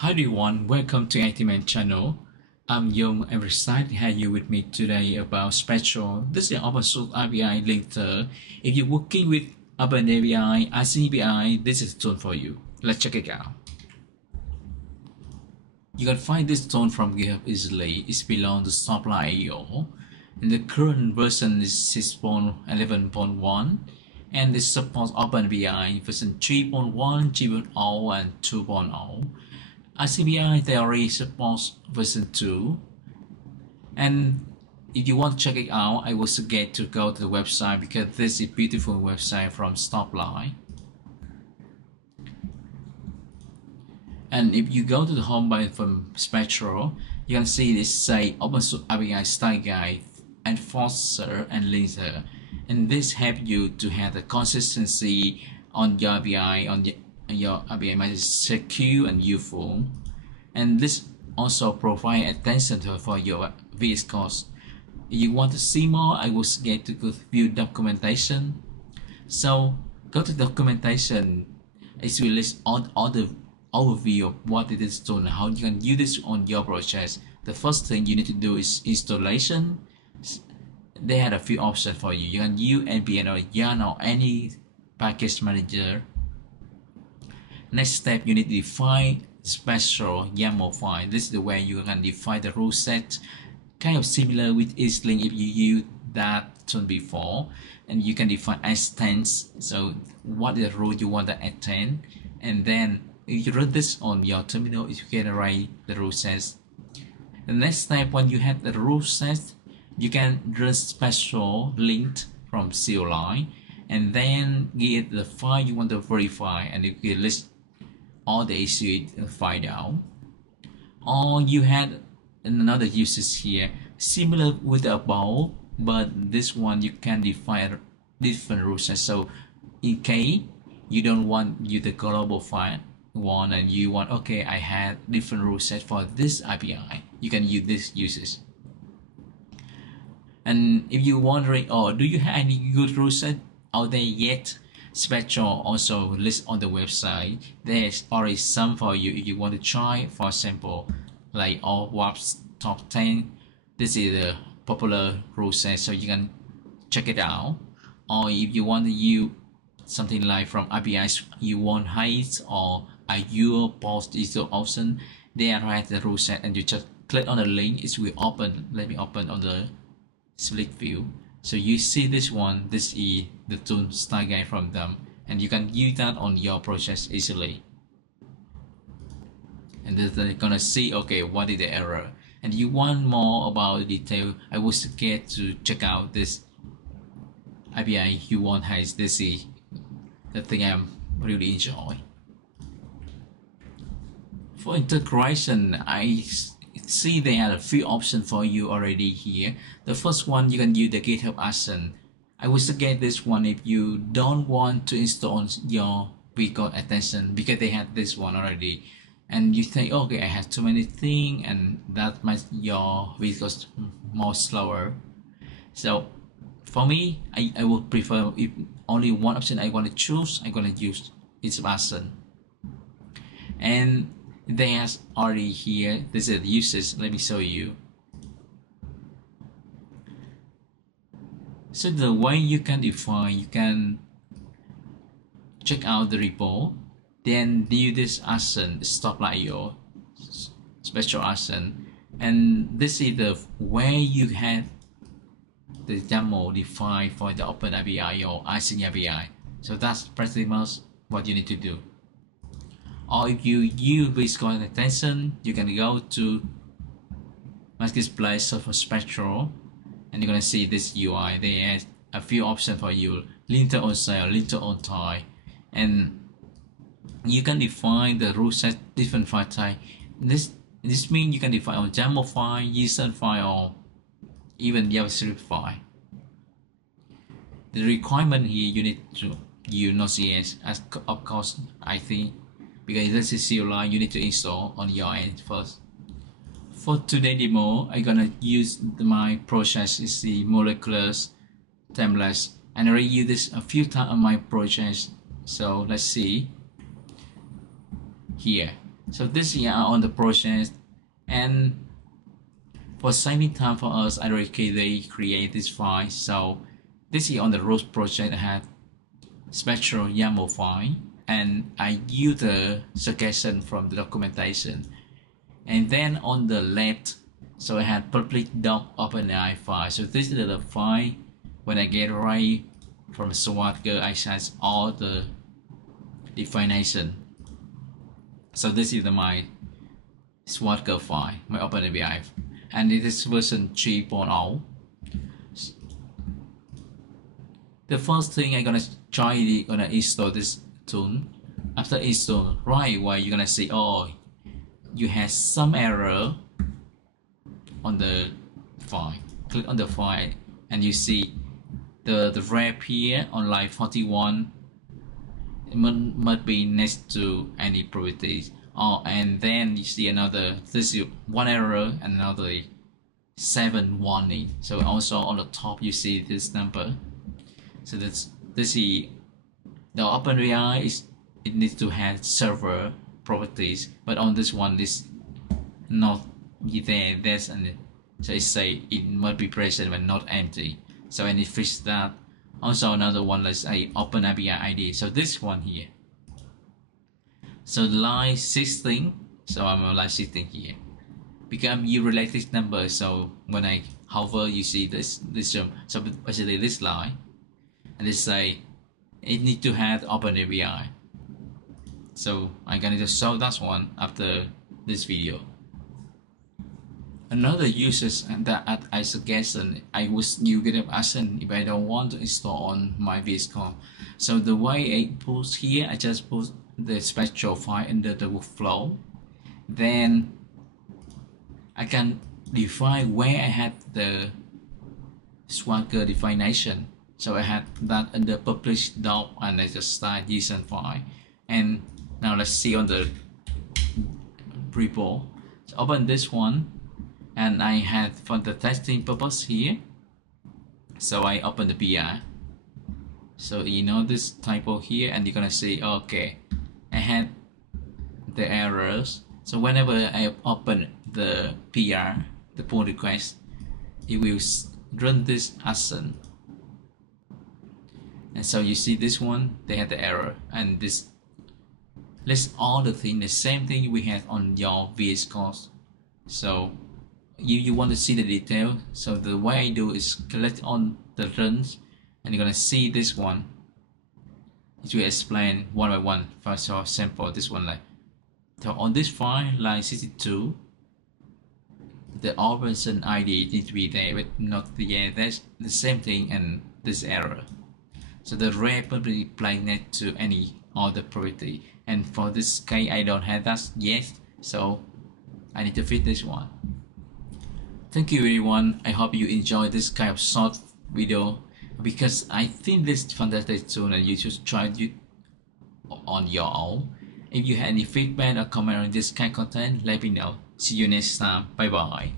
Hi everyone, welcome to IT Man channel. I'm Yong. I'm excited to have you with me today about Spectral. This is an open source API linter. If you're working with OpenAPI, AsyncAPI, this is the tool for you. Let's check it out. You can find this tool from GitHub easily. It belongs to Supply.io. And the current version is 6.11.1 and it supports OpenAPI version 3.1, 3.0 and 2.0. AsyncAPI theory supports version 2, and if you want to check it out, I would suggest to go to the website because this is a beautiful website from Stoplight. And if you go to the home page from Spectral, you can see this say Open Source API Style Guide, Enforcer and Linter, and this helps you to have the consistency on your API your API might be secure and useful, and this also provides attention for your VSCode. If you want to see more, I will suggest to go view documentation. So go to documentation. It will list all the overview of what it is doing, how you can use this on your project. The first thing you need to do is installation. They had a few options for you. You can use npm or yarn or any package manager. Next step, you need to define Spectral YAML file. This is the way you can define the rule set, kind of similar with EastLink if you used that tool before. And you can define instance, so what is the rule you want to attain, and then if you run this on your terminal, you generate the rule sets. The next step, when you have the rule set, you can run Spectral linked from CLI, and then get the file you want to verify, and you can list all the issues and find out. Or you had another uses here similar with the above, but this one you can define different rule sets. So in case you don't want the global file one and you want, okay, I had different rule set for this API, you can use this uses. And if you're wondering, oh, do you have any good rule set out there yet? Spectral also lists on the website. There's already some for you if you want to try. For example, like WAP's top 10. This is the popular rule set, so you can check it out. Or if you want to use something like from APIs you want height or Azure post ISO option, they are the rule set, and you just click on the link. It will open. Let me open on the split view. So you see this one, this is the tool style guide from them, and you can use that on your project easily. And then they're gonna see, okay, what is the error. And you want more about the detail, I would suggest to check out this API you want has. This is the thing I really enjoy. For integration, I see they have a few options for you already here. The first one, you can use the GitHub Actions. I would suggest this one if you don't want to install your VSCode extension, because they have this one already, and you think, okay, I have too many things and that makes your VSCode more slower. So for me, I would prefer, if only one option I want to choose, I'm going to use GitHub Actions. And there's already here, this is the uses. Let me show you. So the way you can define, you can check out the repo, then do this action, Stoplight.io, Spectral action, and this is the way you have the demo defined for the OpenAPI or AsyncAPI. So that's pretty much what you need to do. Or if you use VSCode extension, you can go to Marketplace for Spectral, and you're gonna see this UI. There's a few options for you: linter on sale, linter on tie, and you can define the rule set different file type. This means you can define a YAML file, JSON file, or even JavaScript file. The requirement here, you need to use Node.js, as of course I think, because this is CLI, you need to install on your end first. For today's demo, I'm gonna use my process is the molecular templates, and I already use this a few times on my projects. So let's see here. So this here are on the process, and for saving time for us, I already create this file. So this here on the root project, I had Spectral YAML file, and I use the suggestion from the documentation. And then on the left, so I had public.openAI file. So this is the file. When I get right from Swagger, I set all the definition. So this is my Swagger file, my OpenAPI, and it is version 3.0. The first thing I'm gonna try is gonna install this tool. After install, right away you're gonna see, oh, you have some error on the file. Click on the file and you see the rep here on line 41, it must be next to any properties. Oh, and then you see another, this is one error and another 7 warning. So also on the top you see this number. So this is the OpenAPI is, it needs to have server properties, but on this one is not there. That's and so it say it must be present but not empty. So I need to fix that. Also another one is a OpenAPI ID. So this one here. So line 16. So I'm on line 16 here. Become you relate this number. So when I hover, you see this so basically this line, and they say it need to have OpenAPI. So I'm gonna just solve that one after this video. Another uses that I suggest, I would use GitHub Actions if I don't want to install on my VSCode. So the way I put here, I just put the Spectral file under the workflow. Then I can define where I had the Swagger definition. So I had that under publish doc, and I just start JSON file. And now let's see on the repo. So open this one, and I had for the testing purpose here. So I open the BI. So you know this typo here, and you're gonna see, okay, I had the errors. So whenever I open the PR, the pull request, it will run this action. And so you see this one, they had the error, and this lists all the things, the same thing we had on your VSCode. So you want to see the detail. So the way I do is click on the runs, and you're gonna see this one. It will explain one by one. For example, this one, like, so on this file line 62, the origin ID needs to be there, but not the that's the same thing, and this error. So the rep will be applied next to any other property, and for this case I don't have that yet, so I need to fit this one. Thank you everyone. I hope you enjoyed this kind of short video, because I think this is fantastic tool and you should try it on your own. If you have any feedback or comment on this kind of content, let me know. See you next time. Bye bye.